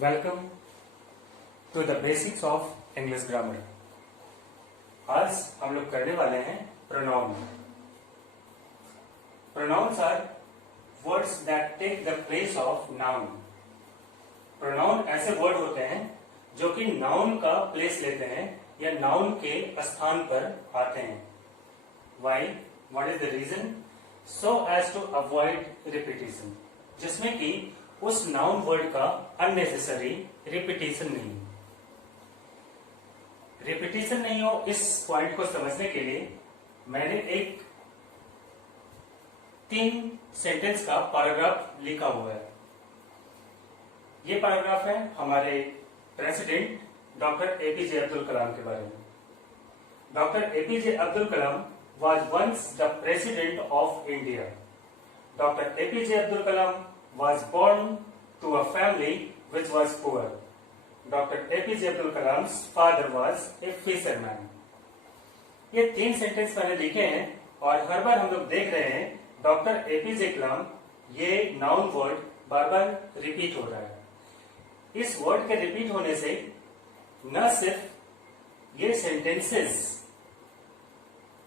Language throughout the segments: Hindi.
Welcome to the basics of English grammar. आज हम लोग करने वाले हैं pronoun. Pronouns are words that take the place of noun. Pronoun ऐसे वर्ड होते हैं जो कि नाउन का प्लेस लेते हैं या नाउन के स्थान पर आते हैं। Why? What is the reason? So as to avoid repetition, जिसमें कि उस नाउन वर्ड का अननेसेसरी रिपीटिशन नहीं हो। इस पॉइंट को समझने के लिए मैंने एक 3 सेंटेंस का पैराग्राफ लिखा हुआ है। ये पैराग्राफ है हमारे प्रेसिडेंट डॉक्टर एपीजे अब्दुल कलाम के बारे में। Doctor APJ Abdul Kalam was once the president of India. Dr. APJ Abdul Kalam was born to a family which was poor. Dr. APJ Abdul Kalam's father was a fisherman. ये 3 सेंटेंस मैंने लिखे हैं और हर बार हम लोग देख रहे हैं डॉक्टर एपीजे कलाम, ये नाउन वर्ड बार बार रिपीट हो रहा है। इस वर्ड के रिपीट होने से न सिर्फ ये सेंटेंसेस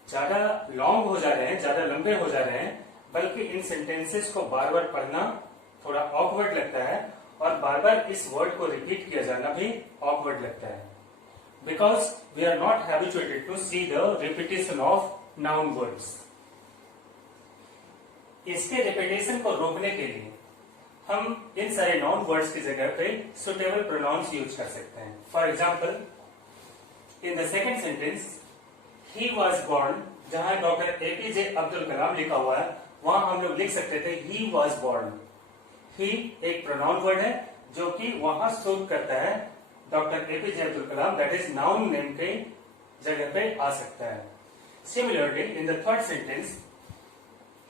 ज्यादा लॉन्ग हो जा रहे हैं, ज्यादा लंबे हो जा रहे हैं, बल्कि इन सेंटेंसेस को बार बार पढ़ना थोड़ा ऑकवर्ड लगता है और बार बार इस वर्ड को रिपीट किया जाना भी ऑकवर्ड लगता है, because we are not habituated to see the repetition of noun words. इसके रिपीटेशन को रोकने के लिए हम इन सारे नाउन वर्ड्स की जगह पे सुटेबल प्रोनाउंस यूज कर सकते हैं। For example, in the second sentence he was born, जहां डॉक्टर एपीजे अब्दुल कलाम लिखा हुआ है, वहां हम लोग लिख सकते थे ही वॉज बॉर्न। ही एक प्रोनाउन वर्ड है जो कि वहां सूट करता है doctor APJ Abdul Kalam, that is noun name के जगह पे आ सकता है। Similarly in the third sentence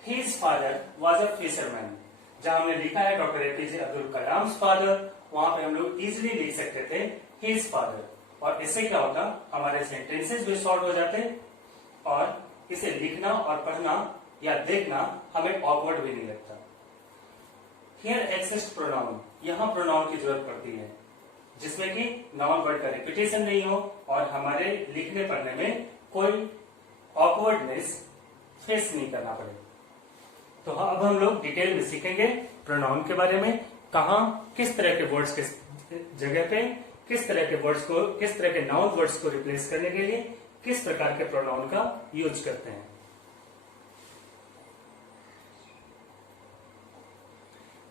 his father was a fisherman, जहां हमने लिखा है डॉक्टर एपीजे अब्दुल कलाम फादर, वहां पे हम लोग इजिली लिख सकते थे हिज फादर, और इससे क्या होता, हमारे सेंटेंसेस भी शॉर्ट हो जाते और इसे लिखना और पढ़ना या देखना हमें ऑकवर्ड भी नहीं लगता। हियर एक्सिस्ट प्रोनाउन, यहां प्रोनाउन की जरूरत पड़ती है जिसमें कि नाउन वर्ड का रिपीटेशन नहीं हो और हमारे लिखने पढ़ने में कोई ऑकवर्डनेस फेस नहीं करना पड़े। तो अब हम लोग डिटेल में सीखेंगे प्रोनाउन के बारे में, कहां किस तरह के वर्ड्स के जगह पे किस तरह के वर्ड्स को, किस तरह के नाउन वर्ड्स को रिप्लेस करने के लिए किस प्रकार के प्रोनाउन का यूज करते हैं।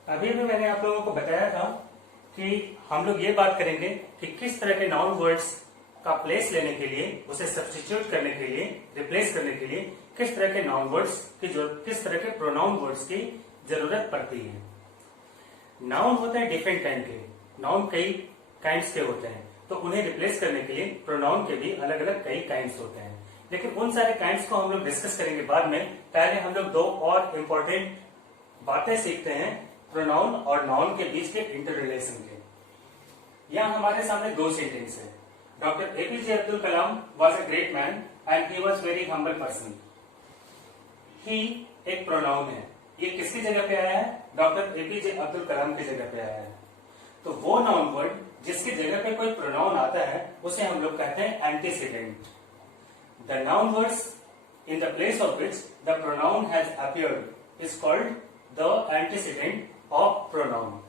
अभी भी मैंने आप लोगों को बताया था कि हम लोग ये बात करेंगे कि किस तरह के नाउन वर्ड्स का प्लेस लेने के लिए, उसे सब्स्टिट्यूट करने के लिए, रिप्लेस करने के लिए किस तरह के नाउन वर्ड्स की जरूरत, किस तरह के प्रोनाउन वर्ड्स की जरूरत पड़ती है। नाउन होते हैं डिफरेंट काइंड के, नाउन कई काइंड्स के होते हैं, तो उन्हें रिप्लेस करने के लिए प्रोनाउन के भी अलग अलग कई काइंड्स होते हैं। लेकिन उन सारे काइंड्स को हम लोग डिस्कस करेंगे बाद में। पहले हम लोग 2 और इम्पोर्टेंट बातें सीखते हैं प्रोनाउन और नाउन के बीच के इंटर रिलेशन के। यहाँ हमारे सामने 2 सेंटेंस है। Doctor APJ Abdul Kalam was a great man and he was very humble person. He एक प्रोनाउन है, ये किसकी जगह पे आया है? डॉक्टर एपीजे अब्दुल कलाम की जगह पे आया है। तो वो नाउन वर्ड जिसकी जगह पे कोई प्रोनाउन आता है उसे हम लोग कहते हैं antecedent. The noun words in the place of which the pronoun has appeared is called the antecedent of pronoun.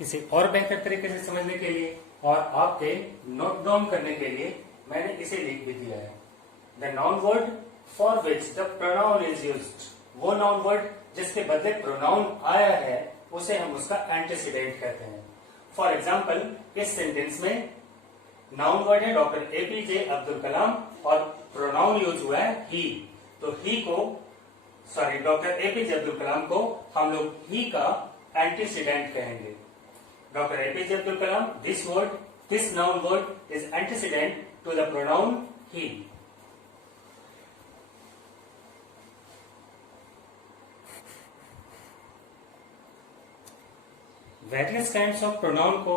इसे और बेहतर तरीके से समझने के लिए और आपके नोट डाउन करने के लिए मैंने इसे लिख भी दिया है। The noun word for which the pronoun is used, वो नाउन वर्ड जिसके बदले प्रोनाउन आया है उसे हम उसका एंटीसीडेंट कहते हैं। फॉर एग्जाम्पल, इस सेंटेंस में नाउन वर्ड है डॉक्टर एपीजे अब्दुल कलाम और प्रोनाउन यूज हुआ है ही, तो ही को, sorry, doctor APJ Abdul Kalam को हम लोग ही का एंटीसीडेंट कहेंगे। Doctor APJ Abdul Kalam, this noun word is antecedent to the pronoun he. Various kinds of pronoun को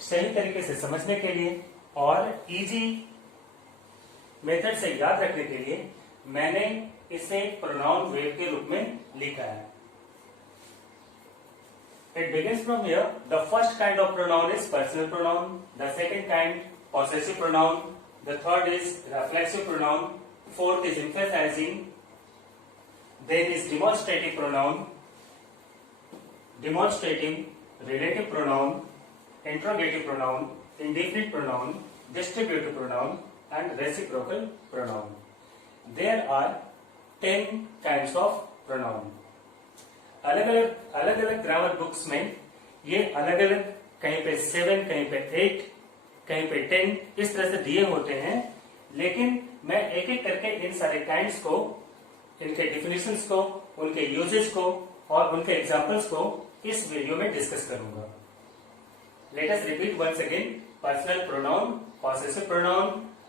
सही तरीके से समझने के लिए और इजी मेथड से याद रखने के लिए मैंने इसे प्रोनाउन वेव के रूप में लिखा है। It begins from here. The first kind of pronoun is personal pronoun. The second kind, possessive pronoun. The third is reflexive pronoun. Fourth is emphasizing. Then is demonstrative pronoun, demonstrating, relative pronoun, interrogative pronoun, indefinite pronoun, distributive pronoun, and reciprocal pronoun. There are 10 kinds of pronoun. अलग अलग ग्रामर बुक्स में ये अलग अलग, कहीं पे 7, कहीं पे 8, कहीं पे 10 इस तरह से दिए होते हैं, लेकिन मैं एक एक करके इन सारे काइंड्स को, इनके डिफिनेशंस को, उनके यूजेस को और उनके एग्जांपल्स को इस वीडियो में डिस्कस करूंगा. Let us repeat once again. Personal pronoun, possessive pronoun,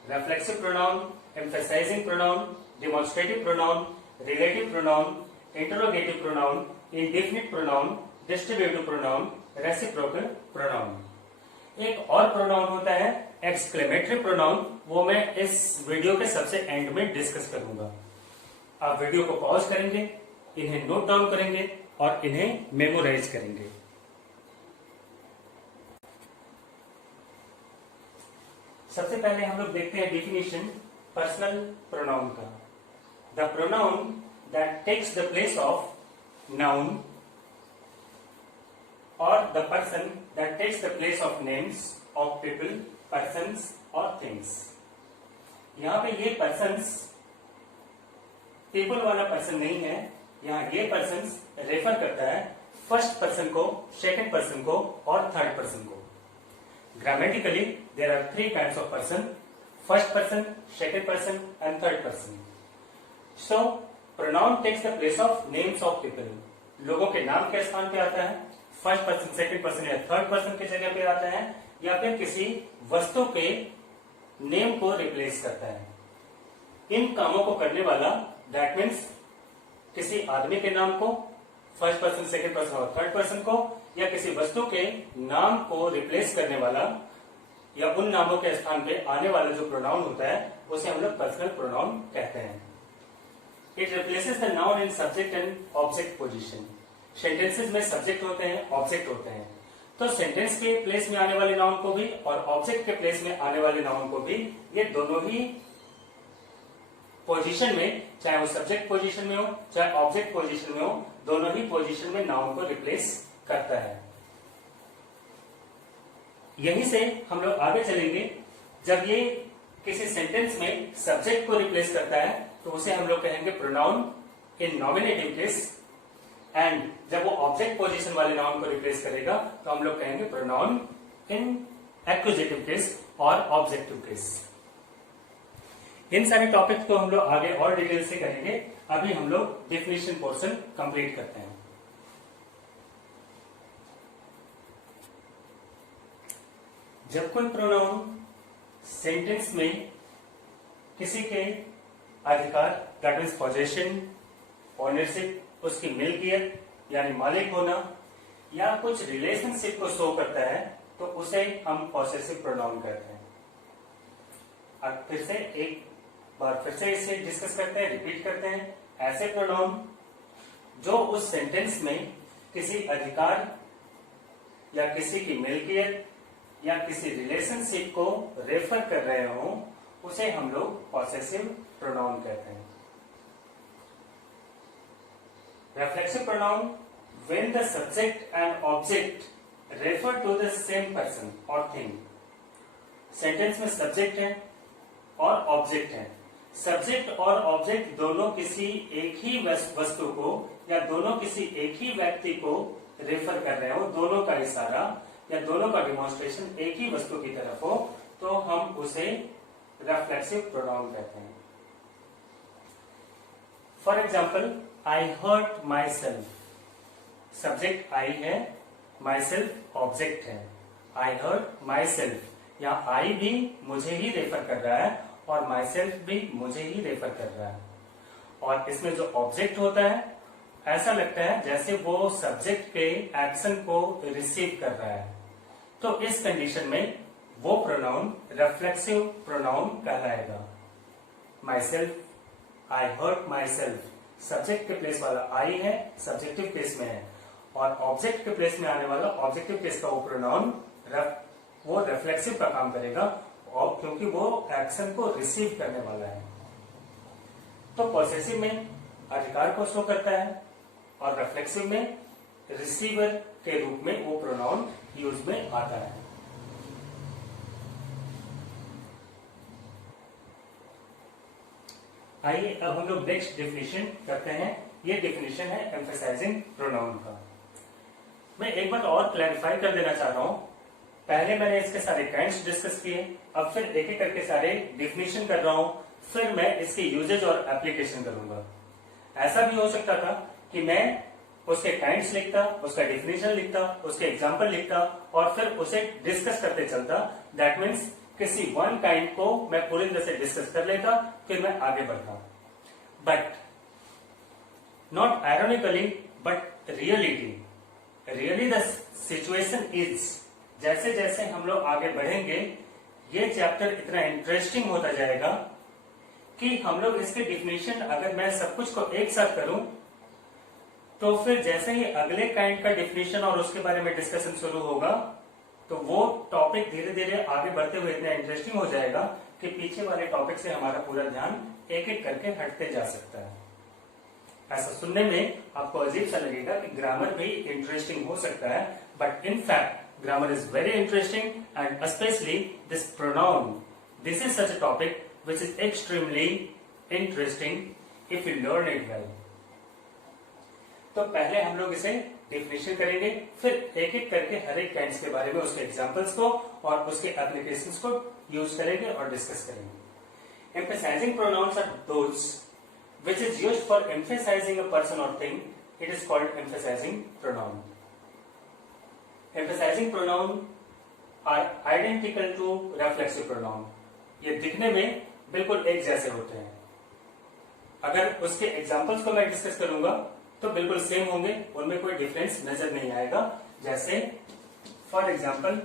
reflexive pronoun, emphasising pronoun, demonstrative pronoun, relative pronoun, interrogative pronoun, indefinite pronoun, distributive pronoun, reciprocal pronoun. एक और प्रोनाउन होता है एक्सक्लेमेटरी प्रोनाउन, वो मैं इस वीडियो के सबसे एंड में डिस्कस करूंगा. आप वीडियो को पॉज करेंगे, इन्हें नोट डाउन करेंगे और इन्हें मेमोराइज करेंगे. सबसे पहले हम लोग देखते हैं डेफिनेशन पर्सनल प्रोनाउन का. The pronoun that takes the place of noun or the person that takes the place of names of people, persons or things. यहां पे ये persons people वाला person नहीं है. यहां ये persons रेफर करता है फर्स्ट पर्सन को, सेकंड पर्सन को और थर्ड पर्सन को. Grammatically there are 3 kinds of person: first person, second person and third person. So pronoun takes the place of names of people. लोगों के नाम के स्थान पे आता है, फर्स्ट पर्सन, सेकंड पर्सन या थर्ड पर्सन की जगह पे आता है, या फिर किसी वस्तु के नेम को रिप्लेस करता है. इन कामों को करने वाला, दैट मीन्स किसी आदमी के नाम को फर्स्ट पर्सन, सेकंड पर्सन और थर्ड पर्सन को, या किसी वस्तु के नाम को रिप्लेस करने वाला या उन नामों के स्थान पे आने वाला जो प्रोनाउन होता है उसे हम लोग पर्सनल प्रोनाउन कहते हैं. It replaces the noun in subject and object position. Sentences में सब्जेक्ट होते हैं, ऑब्जेक्ट होते हैं, तो सेंटेंस के प्लेस में आने वाले नाउन को भी और ऑब्जेक्ट के प्लेस में आने वाले नाउन को भी, ये दोनों ही पोजीशन में, चाहे वो सब्जेक्ट पोजीशन में हो चाहे ऑब्जेक्ट पोजीशन में हो, दोनों ही पोजीशन में नाउन को रिप्लेस करता है. यहीं से हम लोग आगे चलेंगे. जब ये किसी सेंटेंस में सब्जेक्ट को रिप्लेस करता है तो उसे हम लोग कहेंगे pronoun in nominative case, and जब वो ऑब्जेक्ट पोजीशन वाले नाउन को रिप्लेस करेगा तो हम लोग कहेंगे प्रोनाउन इन एक्यूजेटिव केस और ऑब्जेक्टिव केस. इन सारे टॉपिक्स को हम लोग आगे और डिटेल से करेंगे. अभी हम लोग डेफिनेशन पोर्शन कंप्लीट करते हैं. जब कोई प्रोनाउन सेंटेंस में किसी के अधिकार, दैट मीन्स पोजेशन, ओनरशिप, उसकी मिल्कियत यानी मालिक होना, या कुछ रिलेशनशिप को शो करता है तो उसे हम पॉसेसिव प्रोनाउन कहते हैं. अब फिर से एक बार फिर से इसे डिस्कस करते हैं, रिपीट करते हैं. ऐसे प्रोनाउन जो उस सेंटेंस में किसी अधिकार या किसी की मिल्कियत या किसी रिलेशनशिप को रेफर कर रहे हो उसे हम लोग पॉसेसिव प्रोनाउन कहते हैं. Reflexive pronoun when the subject and object refer to the same person और थिंग. सेंटेंस में सब्जेक्ट है और ऑब्जेक्ट है. सब्जेक्ट और ऑब्जेक्ट दोनों किसी एक ही वस्तु को या दोनों किसी एक ही व्यक्ति को रेफर कर रहे हो, दोनों का इशारा या दोनों का डिमॉन्स्ट्रेशन एक ही वस्तु की तरफ हो, तो हम उसे रिफ्लेक्सिव प्रोनाउन कहते हैं. For example, I hurt myself. Subject I है, माई सेल्फ ऑब्जेक्ट है. आई हर्ट माई सेल्फ, यहाँ आई भी मुझे ही रेफर कर रहा है और माई सेल्फ भी मुझे ही रेफर कर रहा है. और इसमें जो ऑब्जेक्ट होता है ऐसा लगता है जैसे वो सब्जेक्ट के एक्शन को रिसीव कर रहा है, तो इस कंडीशन में वो प्रोनाउन रिफ्लेक्सिव प्रोनाउन कहलाएगा. Myself, I hurt myself, subject के प्लेस वाला आई है, सब्जेक्टिव केस में है, और ऑब्जेक्ट के प्लेस में आने वाला ऑब्जेक्टिव केस का वो प्रोनाउन वो रिफ्लेक्सिव का काम करेगा, और क्योंकि वो एक्शन को रिसीव करने वाला है। तो पॉसेसिव में अधिकार को शो करता है और रिफ्लेक्सिव में रिसीवर के रूप में वो प्रोनाउन यूज में आता है। आइए अब हम लोग नेक्स्ट डेफिनेशन करते हैं। ये डेफिनेशन है एम्फसाइजिंग प्रोनाउन का। मैं एक बात और क्लैरिफाई कर देना चाह रहा हूं। पहले मैंने इसके सारे काइंड्स डिस्कस किए, अब फिर एक एक करके सारे डेफिनेशन कर रहा हूं, फिर मैं इसके यूजेज और एप्लीकेशन करूंगा। ऐसा भी हो सकता था कि मैं उसके काइंड्स लिखता, उसका डेफिनेशन लिखता, उसके एग्जाम्पल लिखता और फिर उसे डिस्कस करते चलता। दैट मीन्स किसी वन काइंड को मैं पूरी तरह से डिस्कस कर लेता, फिर मैं आगे बढ़ता। But not ironically but really the situation is, जैसे जैसे हम लोग आगे बढ़ेंगे ये चैप्टर इतना इंटरेस्टिंग होता जाएगा कि हम लोग इसके डिफिनेशन अगर मैं सब कुछ को एक साथ करूं तो फिर जैसे ही अगले काइंड का डिफिनेशन और उसके बारे में डिस्कशन शुरू होगा तो वो टॉपिक धीरे धीरे आगे बढ़ते हुए इतना इंटरेस्टिंग हो जाएगा कि पीछे वाले टॉपिक से हमारा पूरा ध्यान एक एक करके हटते जा सकता है। ऐसा सुनने में आपको अजीब सा लगेगा कि ग्रामर भी इंटरेस्टिंग हो सकता है, but in fact grammar is very interesting, and especially this pronoun. This is such a topic which is extremely interesting if you learn it well. तो पहले हम लोग इसे डेफिनेशन करेंगे, फिर एक एक करके हर एक काइंड्स के बारे में उसके एग्जांपल्स को और उसके एप्लीकेशंस को यूज करेंगे और डिस्कस करेंगे। Emphasizing pronouns are those which is used for emphasizing a person or thing. It is called emphasizing pronoun. Emphasizing pronoun are identical to reflexive pronoun. ये दिखने में बिल्कुल एक जैसे होते हैं। अगर उसके एग्जांपल्स को मैं डिस्कस करूंगा तो बिल्कुल सेम होंगे, उनमें कोई डिफरेंस नजर नहीं आएगा। जैसे फॉर एग्जांपल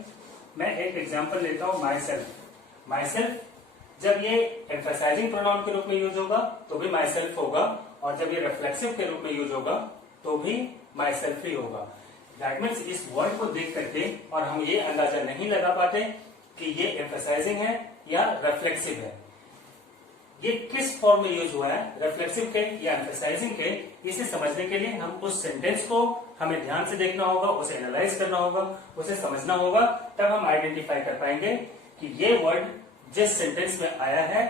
मैं एक एग्जांपल लेता हूं, माई सेल्फ। माई सेल्फ जब ये एम्फसाइजिंग प्रोनाउन के रूप में यूज होगा तो भी माई सेल्फ होगा, और जब ये रिफ्लेक्सिव के रूप में यूज होगा तो भी माई सेल्फ ही होगा। दैट मीन्स इस वर्ड को देख करके और हम ये अंदाजा नहीं लगा पाते कि ये एम्फसाइजिंग है या रिफ्लेक्सिव है, ये किस फॉर्म में यूज हुआ है, रिफ्लेक्सिव के या एम्फसाइजिंग के। इसे समझने के लिए हम उस सेंटेंस को हमें ध्यान से देखना होगा, उसे एनालाइज करना होगा, उसे समझना होगा, तब हम आइडेंटिफाई कर पाएंगे कि ये वर्ड जिस सेंटेंस में आया है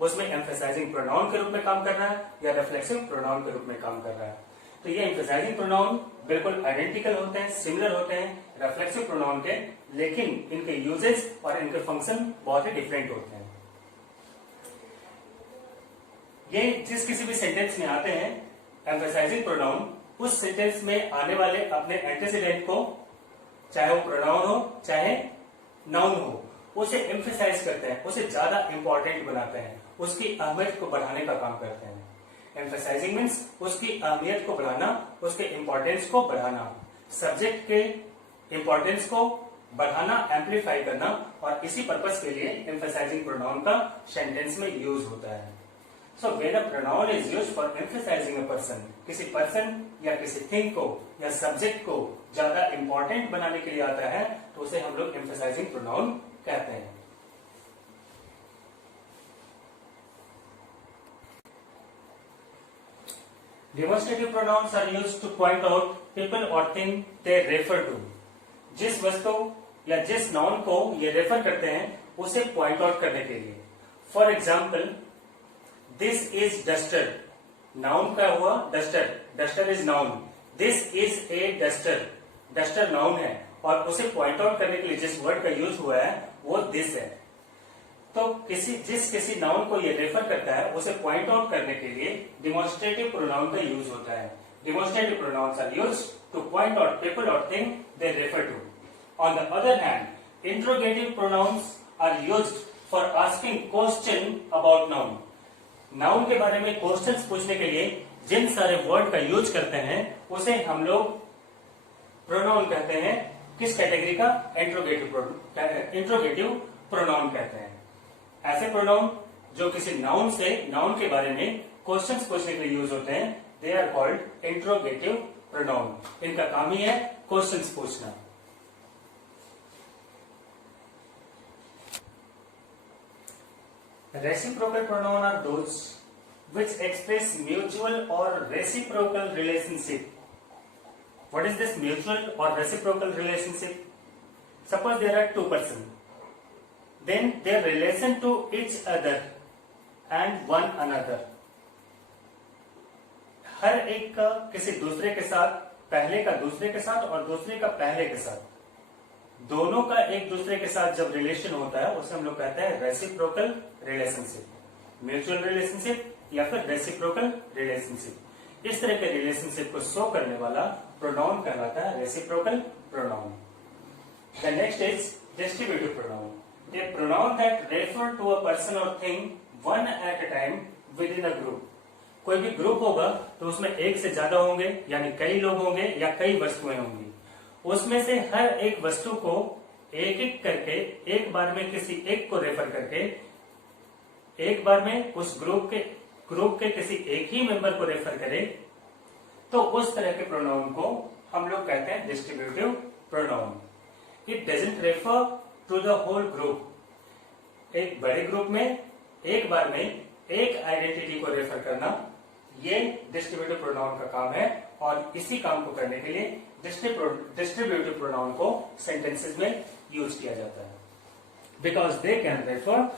उसमें एम्फसाइजिंग प्रोनाउन के रूप में काम कर रहा है या रिफ्लेक्सिव प्रोनाउन के रूप में काम कर रहा है। तो ये एम्फसाइजिंग प्रोनाउन बिल्कुल आइडेंटिकल होते हैं, सिमिलर होते हैं रिफ्लेक्सिव प्रोनाउन के, लेकिन इनके यूजेस और इनके फंक्शन बहुत ही डिफरेंट होते हैं। ये जिस किसी भी सेंटेंस में आते हैं एम्फसाइजिंग प्रोनाउन, उस सेंटेंस में आने वाले अपने एंटीसीडेंट को, चाहे वो प्रोनाउन हो चाहे नाउन हो, उसे एम्फसाइज करते हैं, उसे ज्यादा इंपॉर्टेंट बनाते हैं, उसकी अहमियत को बढ़ाने का काम करते हैं। एम्फसाइजिंग मीन्स उसकी अहमियत को बढ़ाना, उसके इंपॉर्टेंस को बढ़ाना, सब्जेक्ट के इंपॉर्टेंस को बढ़ाना, एम्पलीफाई करना, और इसी पर्पस के लिए एम्फसाइजिंग प्रोनाउन का सेंटेंस में यूज होता है। So when a pronoun is used for emphasising a person, किसी पर्सन या किसी थिंग को या सब्जेक्ट को ज्यादा इंपॉर्टेंट बनाने के लिए आता है तो उसे हम लोग एम्फसाइजिंग प्रोनाउन कहते हैं। Demonstrative pronouns are used to point out people or thing they refer to. जिस वस्तु या जिस नाउन को ये रेफर करते हैं उसे पॉइंट आउट करने के लिए। For example this is duster, noun का हुआ duster, duster is noun, this is a duster, duster noun है, और उसे पॉइंट आउट करने के लिए जिस वर्ड का यूज हुआ है वो दिस है। तो किसी नाउन को ये रेफर करता है उसे पॉइंट आउट करने के लिए डिमॉन्स्ट्रेटिव प्रोनाउन का यूज होता है। Demonstrative pronouns are used to point out people और thing they refer to. On the other hand, interrogative pronouns are used for asking question about noun. Noun के बारे में क्वेश्चंस पूछने के लिए जिन सारे वर्ड का यूज करते हैं उसे हम लोग प्रोनाउन कहते हैं। किस कैटेगरी का? इंट्रोगेटिव प्रोनाउन कहते हैं। ऐसे प्रोनाउन जो किसी नाउन से, नाउन के बारे में क्वेश्चंस पूछने के लिए यूज होते हैं, they are called interrogative pronoun. इनका काम ही है क्वेश्चंस पूछना। Reciprocal pronoun are those which express mutual or reciprocal relationship. What is this mutual or reciprocal relationship? Suppose there are two persons, then their relation to each other and one another. हर एक का किसी दूसरे के साथ, पहले का दूसरे के साथ और दूसरे का पहले के साथ, दोनों का एक दूसरे के साथ जब रिलेशन होता है उसे हम लोग कहते हैं रेसिप्रोकल रिलेशनशिप, म्यूचुअल रिलेशनशिप या फिर रेसिप्रोकल रिलेशनशिप। इस तरह के रिलेशनशिप को शो करने वाला प्रोनाउन कहलाता है reciprocal pronoun. The next is distributive pronoun, a pronoun that refer to a person और thing one at a time within a group. कोई भी ग्रुप होगा तो उसमें एक से ज्यादा होंगे, यानी कई लोग होंगे या कई वस्तुएं होंगी। उसमें से हर एक वस्तु को एक एक करके एक बार में किसी एक को रेफर करके एक बार में उस ग्रुप के किसी एक ही मेंबर को रेफर करे, तो उस तरह के प्रोनाउन को हम लोग कहते हैं distributive pronoun. It doesn't refer to the whole group. एक बड़े ग्रुप में एक बार में एक आइडेंटिटी को रेफर करना, ये डिस्ट्रीब्यूटिव प्रोनाउन का काम है। और इसी काम को करने के लिए डिस्ट्रीब्यूटिव प्रोनाउन को सेंटेंसेस में यूज किया जाता है, because they can refer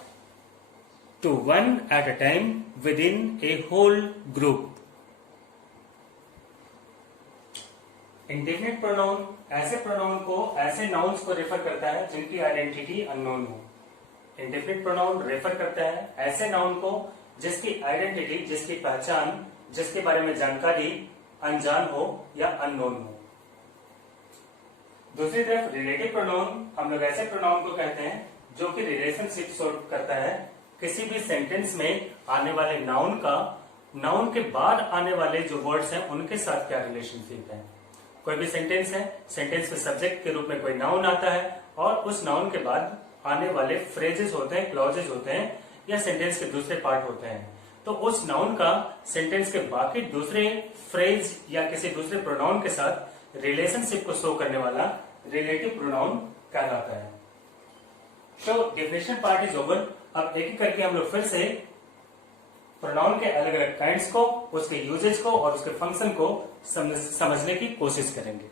to one at a time within a whole group. Indefinite pronoun ऐसे प्रोनाउन को, ऐसे नाउन्स को रेफर करता है जिनकी आइडेंटिटी अननोन हो। इंडेफिनिट प्रोनाउन रेफर करता है ऐसे नाउन को जिसकी आइडेंटिटी, जिसकी पहचान, जिसके बारे में जानकारी अनजान हो या अननोन हो। दूसरी तरफ रिलेटिव प्रोनाउन हम लोग ऐसे प्रोनाउन को कहते हैं जो कि रिलेशनशिप शो करता है किसी भी सेंटेंस में आने वाले नाउन का, नाउन के बाद आने वाले जो वर्ड्स हैं उनके साथ क्या रिलेशनशिप है। कोई भी सेंटेंस है, सेंटेंस में सब्जेक्ट के रूप में कोई नाउन आता है और उस नाउन के बाद आने वाले फ्रेजेस होते हैं, क्लॉजेस होते हैं या सेंटेंस के दूसरे पार्ट होते हैं, तो उस नाउन का सेंटेंस के बाकी दूसरे फ्रेज या किसी दूसरे प्रोनाउन के साथ रिलेशनशिप को शो करने वाला रिलेटिव प्रोनाउन कहलाता है। तो डेफिनेशन पार्ट इज ओवर। अब एक एक करके हम लोग फिर से प्रोनाउन के अलग अलग काइंड्स को, उसके यूजेज को और उसके फंक्शन को समझने की कोशिश करेंगे।